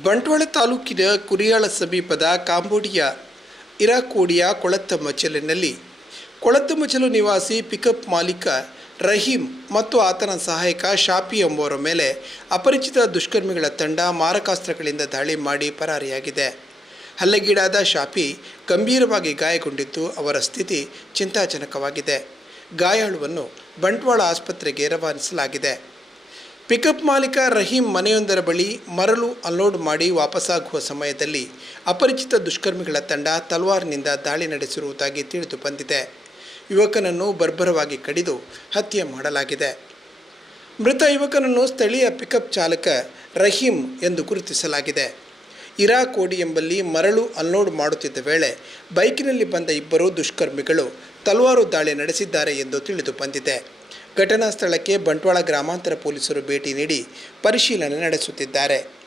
ಬಂಟ್ವಾಳ ತಾಲೂಕಿನ ಕುರಿಯಾಳ ಸಮೀಪದ ಕಾಂಬೋಡಿಯಾ ಇರಾಕೋಡಿಯ ಕೊಳತ್ತಮಜಲು ನಿವಾಸಿ ಪಿಕಪ್ ಮಾಲೀಕ ರಹೀಂ ಮತ್ತು ಆತನ ಸಹಾಯಕ ಶಾಫಿ ಎಂಬುವರ ಮೇಲೆ ಅಪರಿಚಿತ ದುಷ್ಕರ್ಮಿಗಳ ತಂಡ ಮಾರಕಾಸ್ತ್ರಗಳಿಂದ ದಾಳಿ ಮಾಡಿ ಪರಾರಿಯಾಗಿದೆ. ಹಲ್ಲೆಗೀಡಾದ ಶಾಫಿ ಗಂಭೀರವಾಗಿ ಗಾಯಗೊಂಡಿದ್ದು ಅವರ ಸ್ಥಿತಿ ಚಿಂತಾಜನಕವಾಗಿದೆ. ಗಾಯಾಳುವನ್ನು ಬಂಟ್ವಾಳ ಆಸ್ಪತ್ರೆಗೆ ರವಾನಿಸಲಾಗಿದೆ. ಪಿಕಪ್ ಮಾಲೀಕ ರಹೀಂ ಮನೆಯೊಂದರ ಬಳಿ ಮರಳು ಅನ್ಲೋಡ್ ಮಾಡಿ ವಾಪಸ್ಸಾಗುವ ಸಮಯದಲ್ಲಿ ಅಪರಿಚಿತ ದುಷ್ಕರ್ಮಿಗಳ ತಂಡ ತಲವಾರಿನಿಂದ ದಾಳಿ ನಡೆಸಿರುವುದಾಗಿ ತಿಳಿದು ಬಂದಿದೆ. ಯುವಕನನ್ನು ಬರ್ಬರವಾಗಿ ಕಡಿದು ಹತ್ಯೆ ಮಾಡಲಾಗಿದೆ. ಮೃತ ಯುವಕನನ್ನು ಸ್ಥಳೀಯ ಪಿಕಪ್ ಚಾಲಕ ರಹೀಂ ಎಂದು ಗುರುತಿಸಲಾಗಿದೆ. ಇರಾಕೋಡಿ ಎಂಬಲ್ಲಿ ಮರಳು ಅನ್ಲೋಡ್ ಮಾಡುತ್ತಿದ್ದ ವೇಳೆ ಬೈಕಿನಲ್ಲಿ ಬಂದ ಇಬ್ಬರು ದುಷ್ಕರ್ಮಿಗಳು ತಲವಾರು ದಾಳಿ ನಡೆಸಿದ್ದಾರೆ ಎಂದು ತಿಳಿದು ಬಂದಿದೆ. ಘಟನಾ ಸ್ಥಳಕ್ಕೆ ಬಂಟ್ವಾಳ ಗ್ರಾಮಾಂತರ ಪೊಲೀಸರು ಭೇಟಿ ನೀಡಿ ಪರಿಶೀಲನೆ ನಡೆಸುತ್ತಿದ್ದಾರೆ.